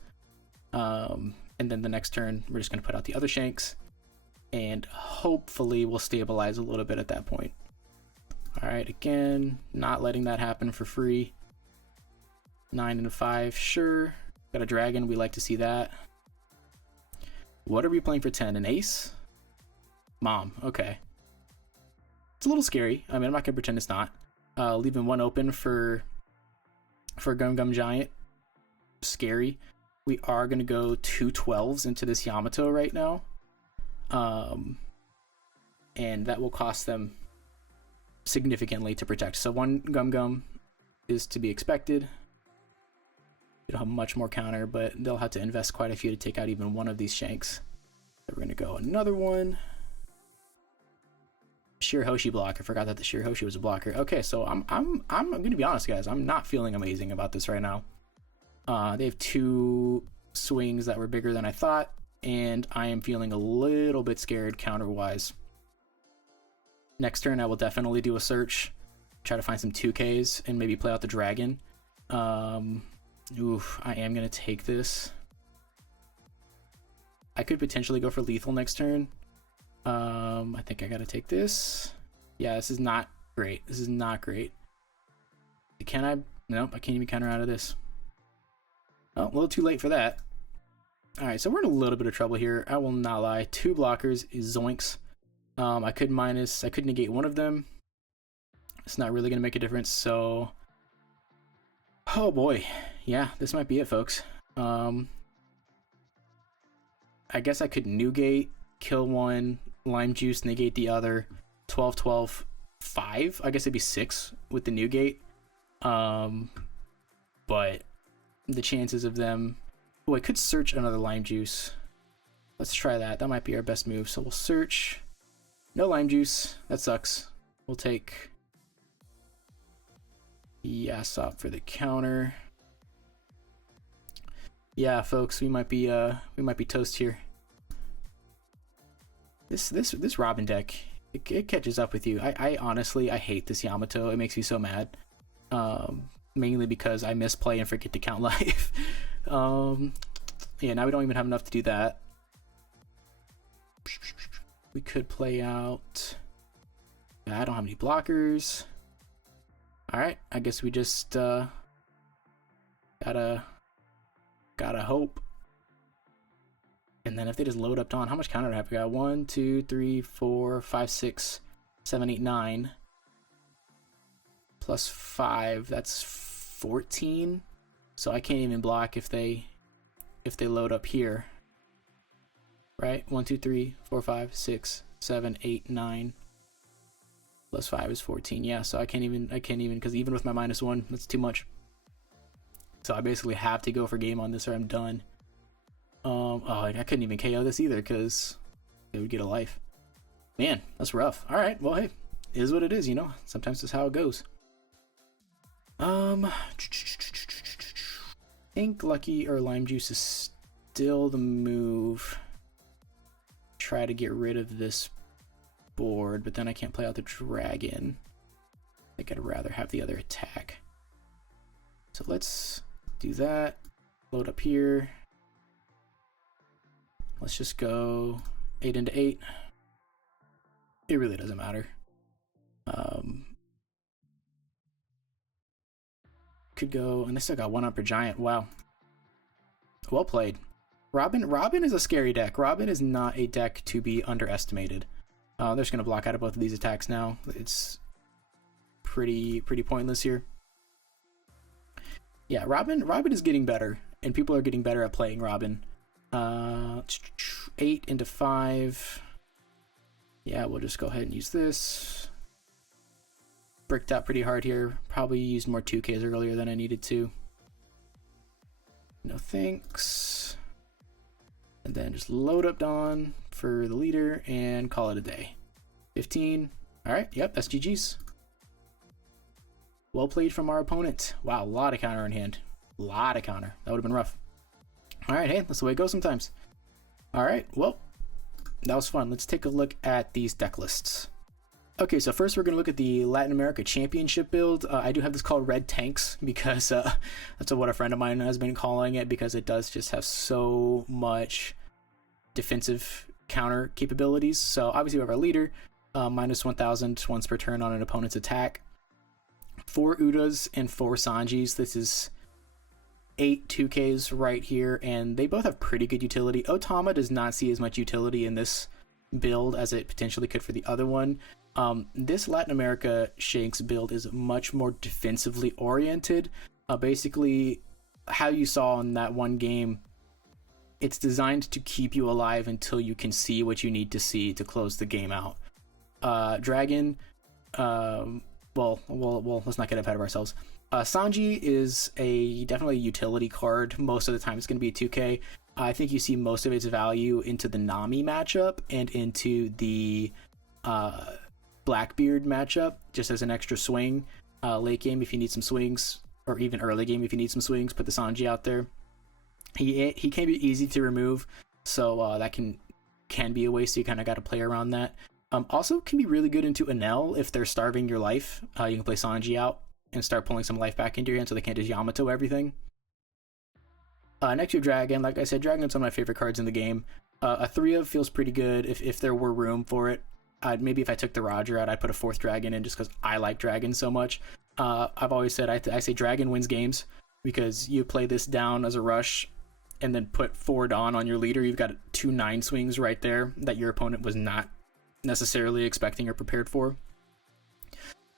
And then the next turn, we're just going to put out the other Shanks. And hopefully we'll stabilize a little bit at that point. Alright, again, not letting that happen for free. 9 and 5, sure. Got a dragon, we like to see that. What are we playing for 10? An ace? Mom. Okay. It's a little scary. I mean, I'm not gonna pretend it's not. Leaving one open for Gum Gum Giant. Scary. We are gonna go 2 12s into this Yamato right now. And that will cost them significantly to protect. So 1 Gum Gum is to be expected. They don't have much more counter, but they'll have to invest quite a few to take out even one of these Shanks. So we're gonna go another one. Shirahoshi block. I forgot that the Shirahoshi was a blocker. Okay, so I'm gonna be honest, guys. I'm not feeling amazing about this right now. They have 2 swings that were bigger than I thought, and I am feeling a little bit scared counter-wise. Next turn, I will definitely do a search, try to find some 2Ks, and maybe play out the dragon. Oof, I am gonna take this. I could potentially go for lethal next turn. I think I gotta take this. Yeah, this is not great. This is not great. Can I? Nope, I can't even counter out of this. Oh, a little too late for that. Alright, so we're in a little bit of trouble here. I will not lie. 2 blockers is zoinks. I could negate one of them. It's not really gonna make a difference, so... Oh boy. Yeah, this might be it, folks. I guess I could negate, kill one, lime juice, negate the other. 12, 12, 5. I guess it'd be 6 with the negate. But the chances of them... Oh, I could search another lime juice. Let's try that. That might be our best move. So we'll search. No lime juice. That sucks. We'll take Yasop for the counter. Yeah, folks, we might be toast here. This Robin deck, it catches up with you. I honestly hate this Yamato. It makes me so mad. Mainly because I misplay and forget to count life. Yeah, now we don't even have enough to do that. We could play out... I don't have any blockers. Alright, I guess we just gotta hope. And then if they just load up Dawn, how much counter do I have? We got 1, 2, 3, 4, 5, 6, 7, 8, 9. Plus 5, that's 14. So I can't even block if they load up here. Right? 1, 2, 3, 4, 5, 6, 7, 8, 9. Plus 5 is 14. Yeah, so I can't even, because even with my -1, that's too much. So I basically have to go for game on this or I'm done. Oh, I couldn't even KO this either because they would get a life. Man, that's rough. Alright, well, hey, it is what it is, you know? Sometimes that's how it goes. I think Lucky or Lime Juice is still the move. Try to get rid of this board, but then I can't play out the dragon. I think I'd rather have the other attack. So let's do that. Load up here. Let's just go 8 into 8. It really doesn't matter. Could go, and they still got 1 up per giant. Wow. Well played. Robin is a scary deck. Robin is not a deck to be underestimated. They're just gonna block out of both of these attacks now. It's pretty pointless here. Yeah, Robin is getting better, and people are getting better at playing Robin. 8 into 5. Yeah, we'll just go ahead and use this. Bricked out pretty hard here. Probably used more 2Ks earlier than I needed to. No thanks. And then just load up Dawn for the leader and call it a day. 15. Alright, yep, that's GG's. Well played from our opponent. Wow, a lot of counter in hand. A lot of counter. That would have been rough. Alright, hey, that's the way it goes sometimes. Alright, well, that was fun. Let's take a look at these deck lists. Okay, so first we're going to look at the Latin America Championship build. I do have this called Red Tanks because that's what a friend of mine has been calling it, because it does just have so much defensive counter capabilities. So obviously we have our leader, -1000 once per turn on an opponent's attack. 4 Udas and 4 Sanjis. This is 8 2Ks right here, and they both have pretty good utility. Otama does not see as much utility in this build as it potentially could for the other one. This Latin America Shanks build is much more defensively oriented. Basically, how you saw in that one game, it's designed to keep you alive until you can see what you need to see to close the game out. Dragon, well, let's not get ahead of ourselves. Sanji is definitely a utility card. Most of the time it's going to be 2K. I think you see most of its value into the Nami matchup and into the Blackbeard matchup, just as an extra swing. Late game if you need some swings, or even early game if you need some swings, put the Sanji out there. He can be easy to remove, so that can be a waste, so you kind of got to play around that. Also can be really good into Enel if they're starving your life. You can play Sanji out and start pulling some life back into your hand so they can't just Yamato everything. Next to Dragon, like I said, Dragon's one of my favorite cards in the game. A 3-of feels pretty good if there were room for it. Maybe if I took the Roger out, I'd put a 4th Dragon in just because I like Dragon so much. I've always said I say Dragon wins games because you play this down as a rush and then put 4 Dawn on your leader. You've got 2 9 swings right there that your opponent was not necessarily expecting or prepared for.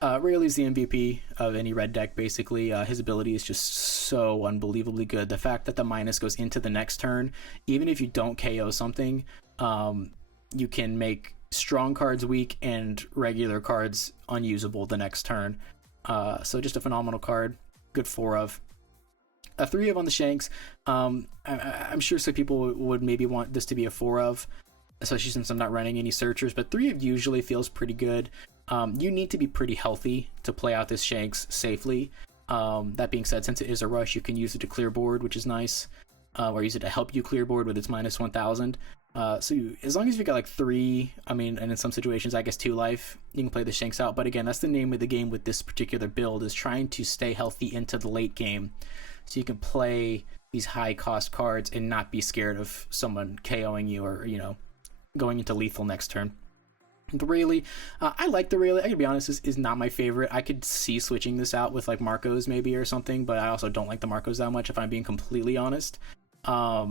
Rayleigh's the MVP of any red deck, basically. His ability is just so unbelievably good. The fact that the minus goes into the next turn, even if you don't KO something, you can make strong cards weak and regular cards unusable the next turn. So just a phenomenal card. Good 4-of. A 3-of on the Shanks. I'm sure some people would maybe want this to be a 4-of, especially since I'm not running any searchers, but 3-of usually feels pretty good. You need to be pretty healthy to play out this Shanks safely. That being said, since it is a rush, you can use it to clear board, which is nice, or use it to help you clear board with its minus 1000. As long as you got like 3, and in some situations, I guess 2 life, you can play the Shanks out. But again, that's the name of the game with this particular build, is trying to stay healthy into the late game, so you can play these high cost cards and not be scared of someone KOing you or, going into lethal next turn. The Rayleigh, I like the Rayleigh. I gotta be honest, this is not my favorite. I could see switching this out with like Marcos maybe or something, but I also don't like the Marcos that much, if I'm being completely honest.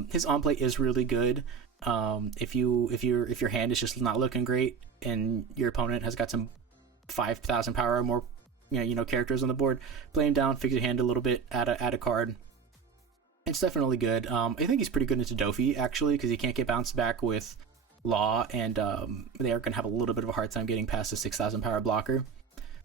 His on play is really good. If your hand is just not looking great and your opponent has got some 5,000 power or more, characters on the board, play him down, fix your hand a little bit, add a card. It's definitely good. I think he's pretty good into Doffy actually, because he can't get bounced back with Law, and they are going to have a little bit of a hard time getting past the 6,000 power blocker.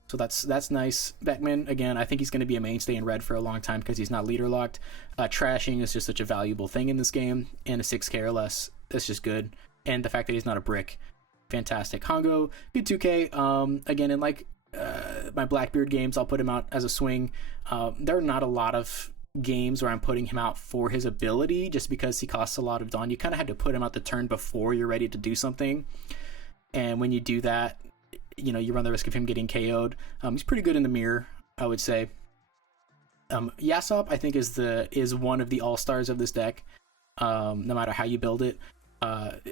So that's nice. Beckman, again, I think he's going to be a mainstay in red for a long time because he's not leader locked. Trashing is just such a valuable thing in this game, and a 6k or less, that's just good. And the fact that he's not a brick, fantastic. Hongo, good 2k. Again, in like my Blackbeard games, I'll put him out as a swing. There are not a lot of games where I'm putting him out for his ability, just because he costs a lot of Dawn. You kind of had to put him out the turn before you're ready to do something, and when you do that, you run the risk of him getting KO'd. He's pretty good in the mirror, I would say. Yasop, I think, is one of the all-stars of this deck. No matter how you build it,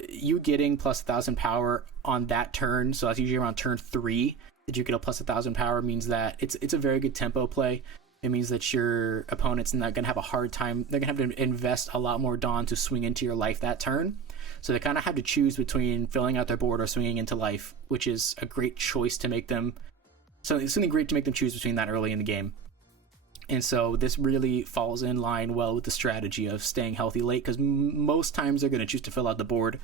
you getting plus 1,000 power on that turn, so that's usually around turn 3 that you get a plus 1,000 power, means that it's a very good tempo play. It means that your opponent's not going to have a hard time. They're going to have to invest a lot more Dawn to swing into your life that turn. So they kind of have to choose between filling out their board or swinging into life, which is a great choice to make them. So it's something great to make them choose between that early in the game. And so this really falls in line well with the strategy of staying healthy late, because most times they're going to choose to fill out the board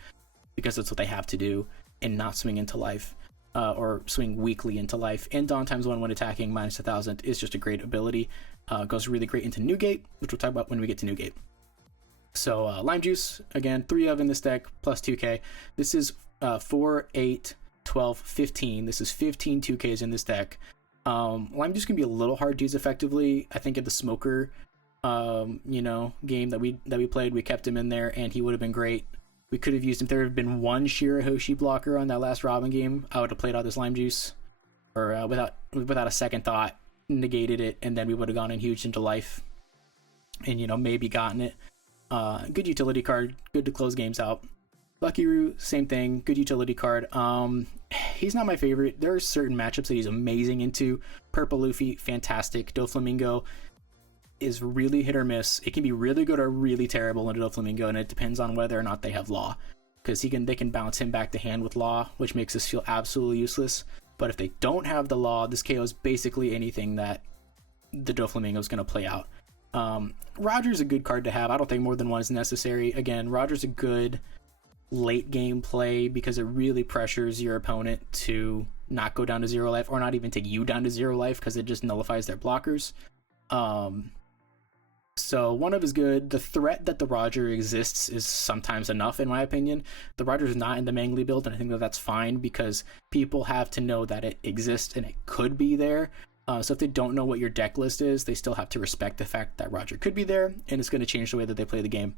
because that's what they have to do and not swing into life. Or swing weakly into life. And Dawn times 1 when attacking minus 1,000 is just a great ability. Goes really great into Newgate, which we'll talk about when we get to Newgate. So Lime Juice, again, 3-of in this deck, plus 2k. This is 4, 8, 12, 15. This is 15 2ks in this deck. Lime Juice can be a little hard to use effectively. I think in the Smoker game that we played, we kept him in there and he would have been great. We could have used him. If there had been one Shirahoshi blocker on that last Robin game, I would have played out this Lime Juice, or without a second thought, negated it, and then we would have gone in huge into life, and maybe gotten it. Good utility card, good to close games out. Lucky Roo, same thing, good utility card. He's not my favorite. There are certain matchups that he's amazing into. Purple Luffy, fantastic. Doflamingo is really hit or miss. It can be really good or really terrible into Doflamingo, and it depends on whether or not they have Law. because they can bounce him back to hand with Law, which makes this feel absolutely useless. But if they don't have the Law, this KOs basically anything that the Doflamingo is going to play out. Roger's a good card to have. I don't think more than one is necessary. Again, Roger's a good late game play because it really pressures your opponent to not go down to 0 life, or not even take you down to 0 life, because it just nullifies their blockers. So one of is good. The threat that the Roger exists is sometimes enough, in my opinion. The Roger is not in the Mangley build, and I think that that's fine, because people have to know that it exists and it could be there. So if they don't know what your deck list is, they still have to respect the fact that Roger could be there, and it's going to change the way that they play the game.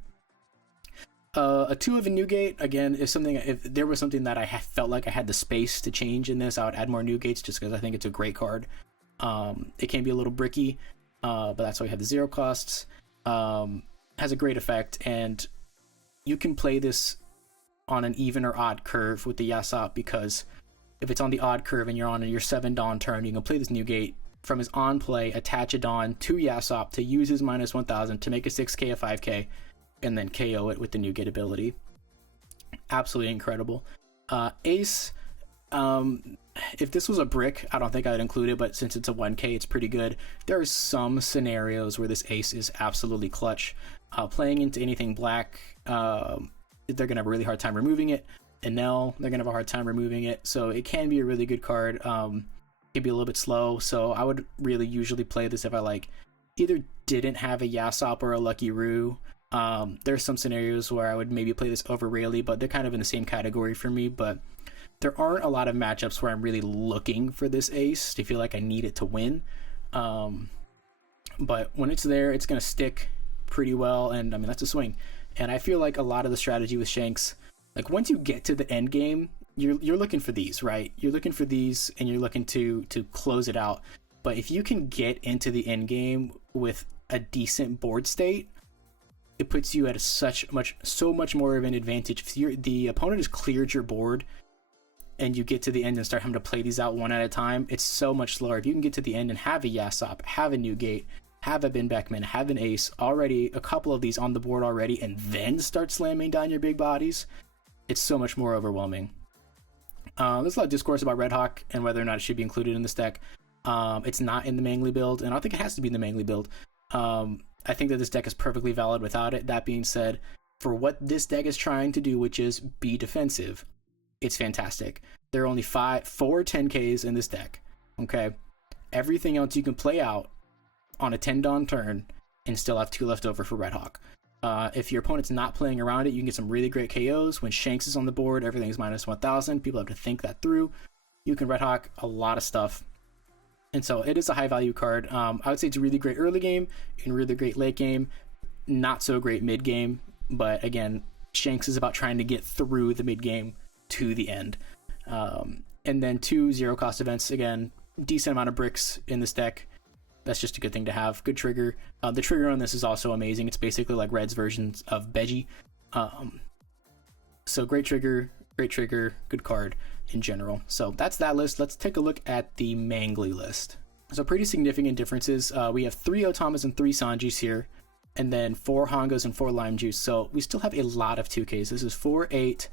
A 2 of a Newgate, again, is something, if there was something that I felt like I had the space to change in this, I would add more Newgates, just because I think it's a great card. It can be a little bricky, but that's why we have the 0 costs. Has a great effect, and you can play this on an even or odd curve with the Yasop, because if it's on the odd curve and you're on your 7 Dawn turn, you can play this Newgate from his on play, attach a Dawn to Yasop to use his -1000 to make a 6k a 5k, and then KO it with the Newgate ability. Absolutely incredible. Ace, if this was a brick, I don't think I would include it, but since it's a 1k, it's pretty good. There are some scenarios where this Ace is absolutely clutch. Playing into anything black, they're going to have a really hard time removing it. Enel, they're going to have a hard time removing it, so it can be a really good card. It can be a little bit slow, so I would really usually play this if I either didn't have a Yasop or a Lucky Roo. There's some scenarios where I would maybe play this over Rayleigh, but they're kind of in the same category for me. But there aren't a lot of matchups where I'm really looking for this Ace to feel like I need it to win. But when it's there, it's going to stick pretty well, and I mean, that's a swing. And I feel like a lot of the strategy with Shanks, once you get to the end game, you're looking for these, right? You're looking for these, and you're looking to close it out. But if you can get into the end game with a decent board state, it puts you at so much more of an advantage. If the opponent has cleared your board and you get to the end and start having to play these out one at a time, it's so much slower. If you can get to the end and have a Yasop, have a Newgate, have a Ben Beckman, have an Ace, already a couple of these on the board already, and then start slamming down your big bodies, it's so much more overwhelming. There's a lot of discourse about Red Hawk and whether or not it should be included in this deck. It's not in the Mangley build, and I don't think it has to be in the Mangley build. I think that this deck is perfectly valid without it. That being said, for what this deck is trying to do, which is be defensive, it's fantastic. There are only 4 10Ks in this deck, okay? Everything else you can play out on a 10 Dawn turn and still have 2 left over for Red Hawk. If your opponent's not playing around it, you can get some really great KOs. When Shanks is on the board, everything's -1000. People have to think that through. You can Red Hawk a lot of stuff. And so it is a high value card. I would say it's a really great early game and really great late game. Not so great mid game. But again, Shanks is about trying to get through the mid game to the end. And then 2 0 cost events. Again, decent amount of bricks in this deck. That's just a good thing to have. Good trigger. The trigger on this is also amazing. It's basically like Red's versions of Beji. So great trigger, good card in general. So that's that list. Let's take a look at the Mangley list. So pretty significant differences. We have 3 Otamas and 3 Sanjis here, and then 4 Hongos and 4 Lime Juice. So we still have a lot of 2Ks. This is 4, 8,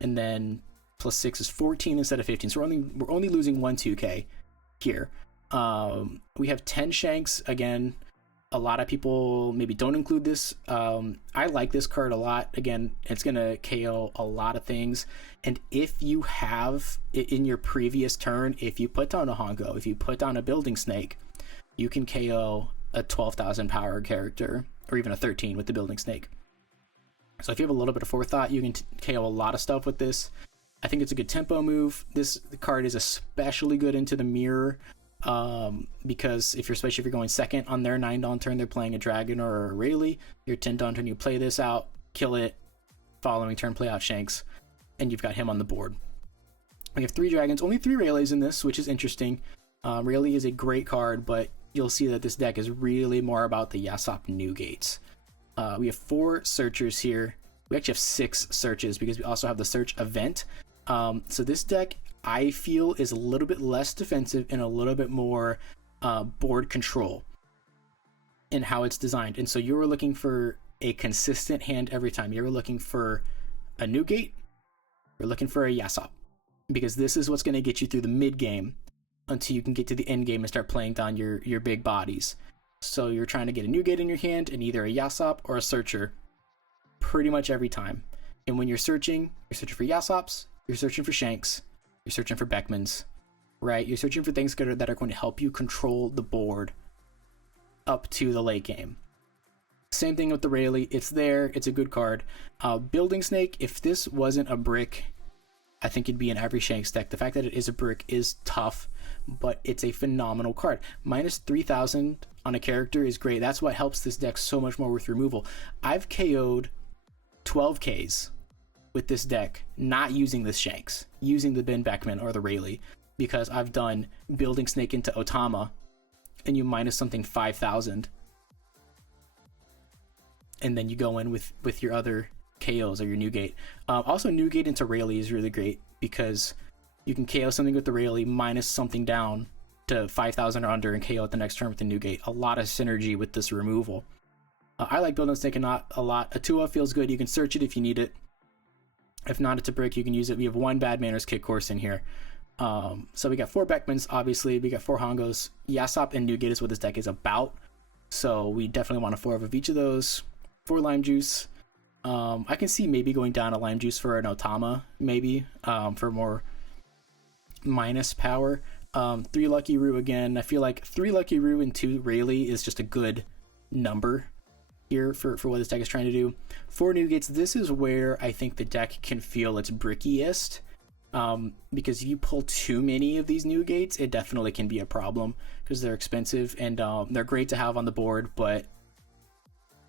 and then plus 6 is 14 instead of 15. So we're only losing 1 2K here. We have 10 Shanks. Again, a lot of people maybe don't include this. I like this card a lot. Again, it's going to KO a lot of things. And if you have it in your previous turn, if you put down a Hongo, if you put down a Building Snake, you can KO a 12,000 power character, or even a 13 with the Building Snake. So if you have a little bit of forethought, you can KO a lot of stuff with this. I think it's a good tempo move. This card is especially good into the mirror. Because especially if you're going second on their 9 Dawn turn, they're playing a Dragon or a Rayleigh, your 10 Dawn turn, you play this out, kill it, following turn play out Shanks, and you've got him on the board. We have 3 Dragons, only 3 Rayleighs in this, which is interesting. Rayleigh is a great card, but you'll see that this deck is really more about the Yasop Newgates. We have 4 Searchers here. We actually have 6 Searches because we also have the Search event. So this deck, I feel, is a little bit less defensive and a little bit more board control in how it's designed. And so you were looking for a consistent hand every time. You were looking for a Newgate, We're looking for a Yasop, because this is what's going to get you through the mid game until you can get to the end game and start playing down your big bodies. So you're trying to get a Newgate in your hand and either a Yasop or a Searcher pretty much every time. And when you're searching for Yasops, you're searching for Shanks, you're searching for Beckmans, right? You're searching for things that are going to help you control the board up to the late game. Same thing with the Rayleigh. It's there. It's a good card. Building Snake, if this wasn't a brick, I think it'd be in every Shanks deck. The fact that it is a brick is tough, but it's a phenomenal card. Minus 3,000 on a character is great. That's what helps this deck so much more with removal. I've KO'd 12 Ks with this deck, not using this Shanks, using the Ben Beckman or the Rayleigh, because I've done Building Snake into Otama, and you minus something 5,000, and then you go in with your other KOs or your Newgate. Also, Newgate into Rayleigh is really great because you can KO something with the Rayleigh, minus something down to 5,000 or under, and KO at the next turn with the Newgate. A lot of synergy with this removal. I like Building Snake a lot. A 2-up feels good. You can search it if you need it. If not, it's a brick. You can use it. We have 1 Bad Manners Kick Course in here. So we got 4 Beckmans, obviously. We got 4 Hongos. Yasop and Newgate is what this deck is about. So we definitely want a 4 of each of those. 4 Lime Juice. I can see maybe going down a Lime Juice for an Otama, maybe, for more minus power. 3 Lucky Roo again. I feel like 3 Lucky Roo and 2 Rayleigh is just a good number here for what this deck is trying to do. 4 Newgates. This is where I think the deck can feel its brickiest, because if you pull too many of these Newgates, it definitely can be a problem because they're expensive and they're great to have on the board, but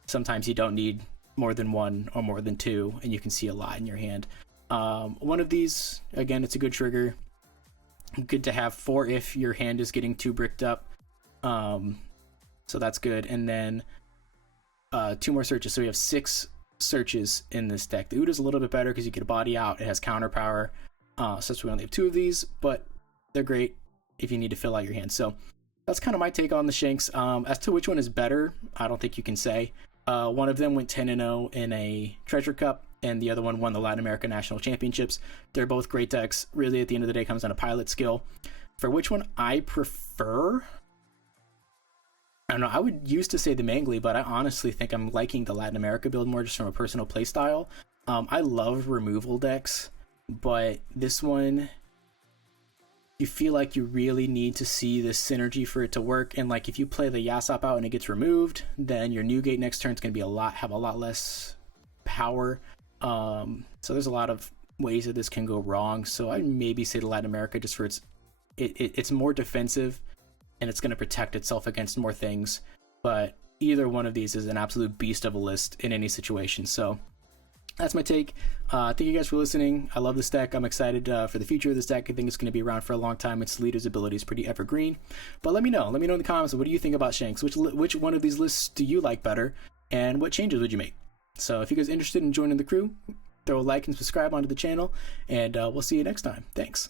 sometimes you don't need more than 1 or more than 2, and you can see a lot in your hand. One of these, again, it's a good trigger. Good to have 4 if your hand is getting too bricked up. So that's good. And then 2 more searches. So we have 6 searches in this deck. The Uda's a little bit better because you get a body out. It has counter power. So that's why we only have 2 of these, but they're great if you need to fill out your hand. So that's kind of my take on the Shanks. As to which one is better, I don't think you can say. One of them went 10-0 in a Treasure Cup, and the other one won the Latin America National Championships. They're both great decks. Really, at the end of the day, it comes down to pilot skill. For which one I prefer, I don't know. I would used to say the Mangley, but I honestly think I'm liking the Latin America build more just from a personal play style. I love removal decks, but this one, you feel like you really need to see this synergy for it to work. And like if you play the Yasop out and it gets removed, then your Newgate next turn is going to be have a lot less power. So there's a lot of ways that this can go wrong. So I maybe say the Latin America just for it's more defensive and it's going to protect itself against more things. But either one of these is an absolute beast of a list in any situation. So that's my take. Thank you guys for listening. I love this deck. I'm excited for the future of this deck. I think it's going to be around for a long time. Its leader's ability is pretty evergreen. But let me know. Let me know in the comments. What do you think about Shanks? Which one of these lists do you like better? And what changes would you make? So if you guys are interested in joining the crew, throw a like and subscribe onto the channel. And we'll see you next time. Thanks.